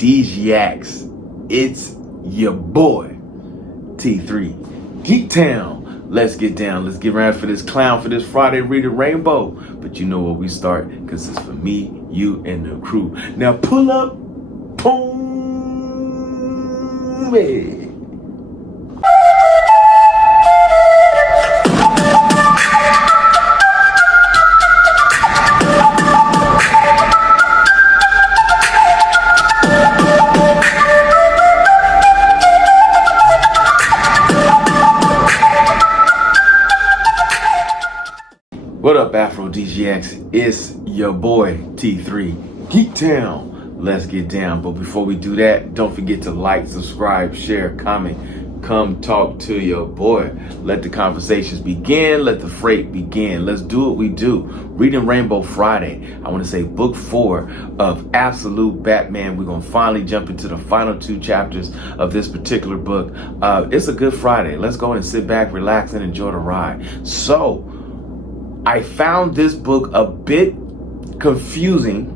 Afrodisiacs. It's your boy, T3. Geek Town. Let's get down. Let's get around for this clown for this Friday Reading Rainbow. But you know where we start, because it's for me, you, and the crew. Now pull up. Boom. Hey. What up, Afrodisiacs? It's your boy, T3. Geek Town. Let's get down. But before we do that, don't forget to like, subscribe, share, comment. Come talk to your boy. Let the conversations begin. Let the freight begin. Let's do what we do. Reading Rainbow Friday. I want to say book 4 of Absolute Batman. We're going to finally jump into the final 2 chapters of this particular book. It's a good Friday. Let's go and sit back, relax, and enjoy the ride. So, I found this book a bit confusing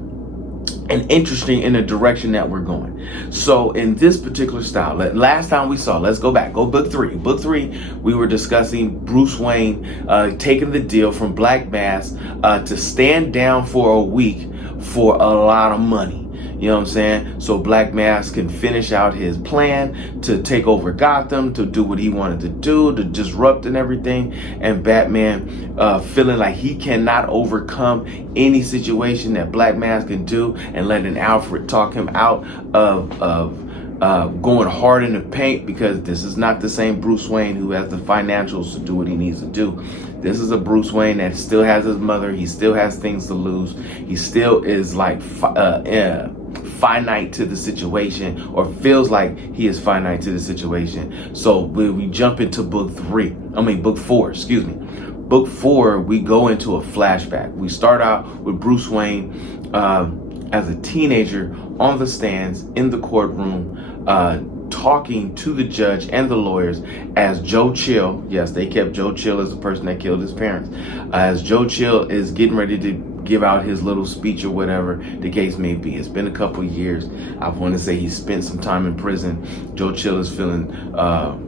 and interesting in the direction that we're going. So in this particular style, last time we saw, let's go back, go book 3. Book 3, we were discussing Bruce Wayne taking the deal from Black Mask to stand down for a week for a lot of money. You know what I'm saying? So Black Mask can finish out his plan to take over Gotham, to do what he wanted to do, to disrupt and everything. And Batman feeling like he cannot overcome any situation that Black Mask can do, and letting Alfred talk him out of going hard in the paint, because this is not the same Bruce Wayne who has the financials to do what he needs to do. This is a Bruce Wayne that still has his mother. He still has things to lose. He still is like finite to the situation, or feels like he is finite to the situation. So when we jump into book 4, Book 4, we go into a flashback. We start out with Bruce Wayne as a teenager on the stands in the courtroom, talking to the judge and the lawyers as Joe Chill. Yes, they kept Joe Chill as the person that killed his parents. As Joe Chill is getting ready to give out his little speech or whatever the case may be. It's been a couple of years. I want to say he spent some time in prison. Joe Chill is feeling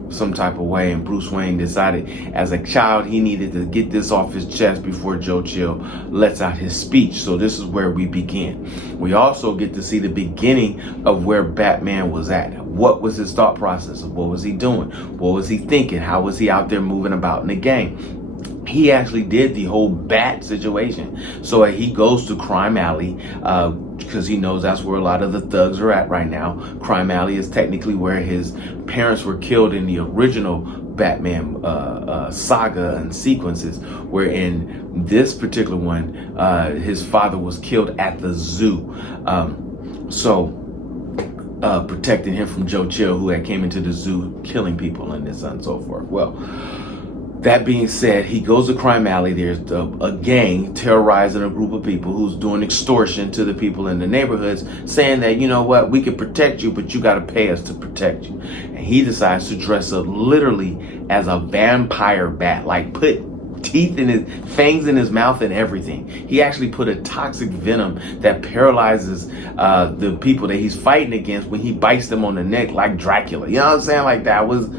some type of way, and Bruce Wayne decided as a child he needed to get this off his chest before Joe Chill lets out his speech. So this is where we begin. We also get to see the beginning of where Batman was at. What was his thought process? What was he doing? What was he thinking? How was he out there moving about in the game? He actually did the whole bat situation. So he goes to Crime Alley because he knows that's where a lot of the thugs are at right now. Crime Alley is technically where his parents were killed in the original Batman saga and sequences, where in this particular one, his father was killed at the zoo. Protecting him from Joe Chill, who had came into the zoo killing people and this and so forth. Well, that being said, he goes to Crime Alley. There's a gang terrorizing a group of people who's doing extortion to the people in the neighborhoods, saying that, you know what, we can protect you, but you got to pay us to protect you. And he decides to dress up literally as a vampire bat, like put teeth in his fangs in his mouth and everything. He actually put a toxic venom that paralyzes the people that he's fighting against when he bites them on the neck, like Dracula. You know what I'm saying? Like, that was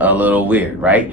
a little weird, right?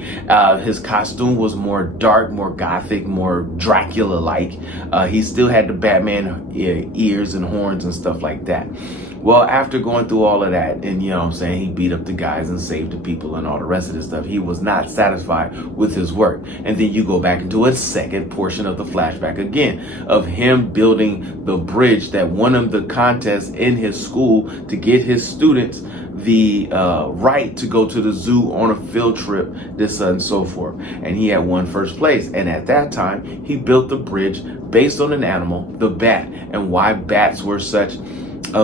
His costume was more dark, more gothic, more Dracula-like. He still had the Batman ears and horns and stuff like that. Well, after going through all of that, and you know what I'm saying, he beat up the guys and saved the people and all the rest of this stuff, he was not satisfied with his work. And then you go back into a second portion of the flashback again, of him building the bridge that won him the contest in his school to get his students the right to go to the zoo on a field trip, this and so forth. And he had won first place. And at that time, he built the bridge based on an animal, the bat, and why bats were such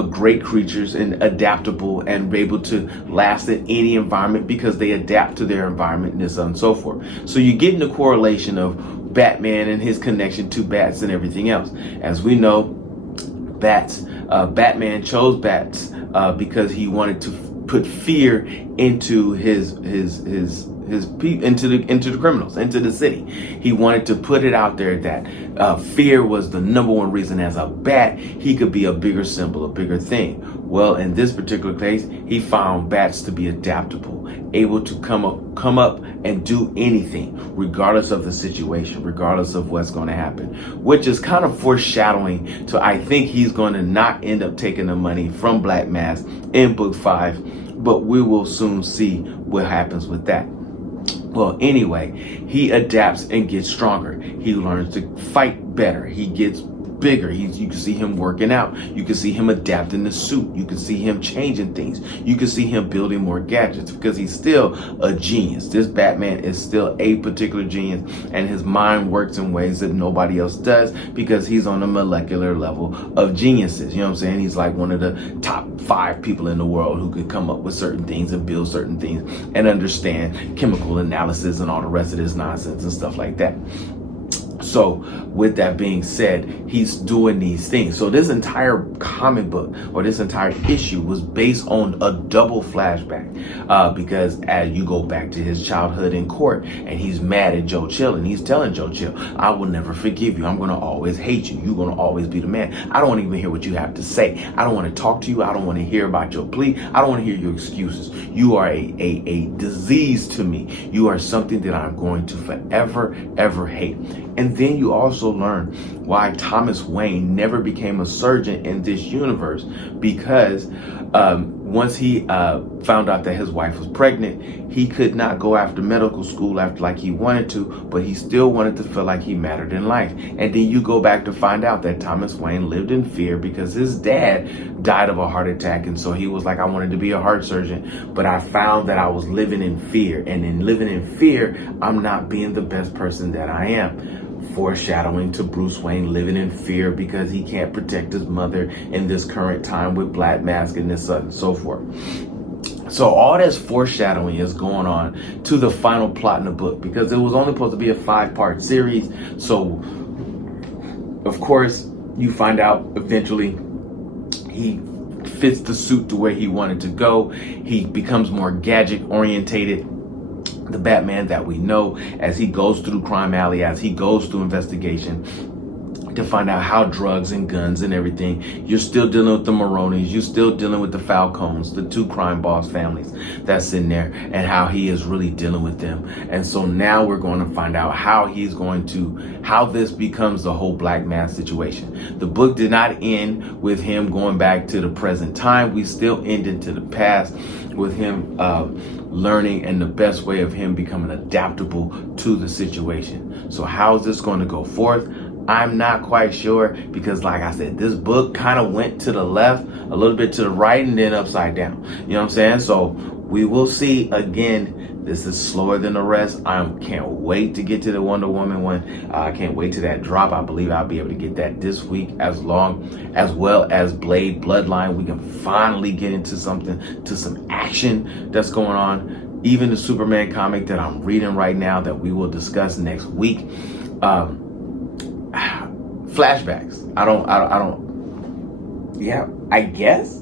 great creatures and adaptable and able to last in any environment, because they adapt to their environment and so on and so forth. So you get in the correlation of Batman and his connection to bats and everything else. As we know, bats, Batman chose bats because he wanted to put fear into his his people, into the criminals, into the city. He wanted to put it out there that fear was the number one reason. As a bat, he could be a bigger symbol, a bigger thing. Well, in this particular case, he found bats to be adaptable, able to come up and do anything, regardless of the situation, regardless of what's going to happen, which is kind of foreshadowing to, I think he's going to not end up taking the money from Black Mask in book 5, but we will soon see what happens with that. Well, anyway, he adapts and gets stronger. He learns to fight better. He gets bigger. You can see him working out. You can see him adapting the suit. You can see him changing things. You can see him building more gadgets because he's still a genius. This Batman is still a particular genius, and his mind works in ways that nobody else does because he's on a molecular level of geniuses. You know what I'm saying? He's like one of the top 5 people in the world who could come up with certain things and build certain things and understand chemical analysis and all the rest of this nonsense and stuff like that. So with that being said, he's doing these things. So this entire comic book, or this entire issue, was based on a double flashback because as you go back to his childhood in court, and he's mad at Joe Chill, and he's telling Joe Chill, I will never forgive you. I'm going to always hate you. You're going to always be the man. I don't want to even hear what you have to say. I don't want to talk to you. I don't want to hear about your plea. I don't want to hear your excuses. You are a disease to me. You are something that I'm going to forever, ever hate. And then you also learn why Thomas Wayne never became a surgeon in this universe, because once he found out that his wife was pregnant, he could not go after medical school like he wanted to, but he still wanted to feel like he mattered in life. And then you go back to find out that Thomas Wayne lived in fear because his dad died of a heart attack, and so he was like, I wanted to be a heart surgeon, but I found that I was living in fear, and in living in fear, I'm not being the best person that I am. Foreshadowing to Bruce Wayne living in fear because he can't protect his mother in this current time with Black Mask and this and so forth. So all this foreshadowing is going on to the final plot in the book, because it was only supposed to be a 5-part series. So of course you find out eventually he fits the suit to where he wanted to go. He becomes more gadget orientated, the Batman that we know, as he goes through Crime Alley, as he goes through investigation to find out how drugs and guns and everything. You're still dealing with the Maronis. You're still dealing with the Falcones, the 2 crime boss families that's in there, and how he is really dealing with them. And so now we're going to find out how this becomes the whole Black Mask situation. The book did not end with him going back to the present time. We still ended to the past with him learning, and the best way of him becoming adaptable to the situation. So how is this going to go forth? I'm not quite sure, because like I said, this book kind of went to the left, a little bit to the right, and then upside down. You know what I'm saying? So we will see. Again, this is slower than the rest. I can't wait to get to the Wonder Woman one. I can't wait to that drop. I believe I'll be able to get that this week, as well as Blade Bloodline. We can finally get into some action that's going on. Even the Superman comic that I'm reading right now that we will discuss next week. Flashbacks. I don't. Yeah, I guess.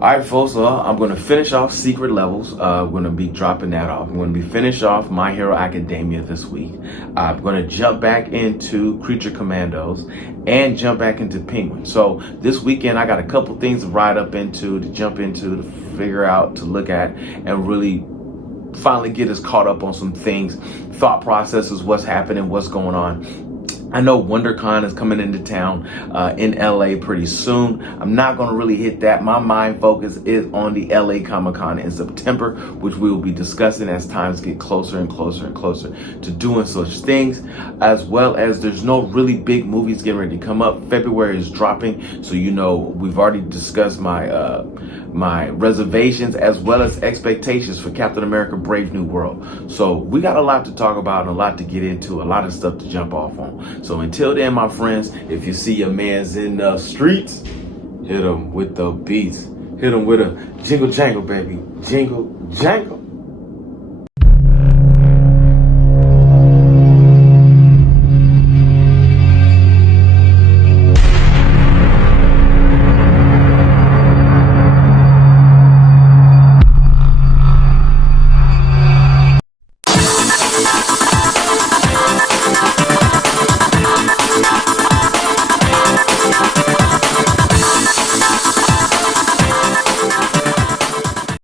All right, folks, so I'm going to finish off Secret Levels. I'm going to be dropping that off. I'm going to be finish off My Hero Academia this week. I'm going to jump back into Creature Commandos and jump back into Penguin. So this weekend, I got a couple things to ride up into, to jump into, to figure out, to look at, and really finally get us caught up on some things, thought processes, what's happening, what's going on. I know WonderCon is coming into town in LA pretty soon. I'm not going to really hit that. My mind focus is on the LA Comic-Con in September, which we will be discussing as times get closer and closer and closer to doing such things, as well as there's no really big movies getting ready to come up. February is dropping, so you know we've already discussed my my reservations as well as expectations for Captain America Brave New World. So we got a lot to talk about and a lot to get into, a lot of stuff to jump off on. So until then, my friends, if you see your mans in the streets, hit them with the beats. Hit them with a jingle jangle, baby. Jingle jangle.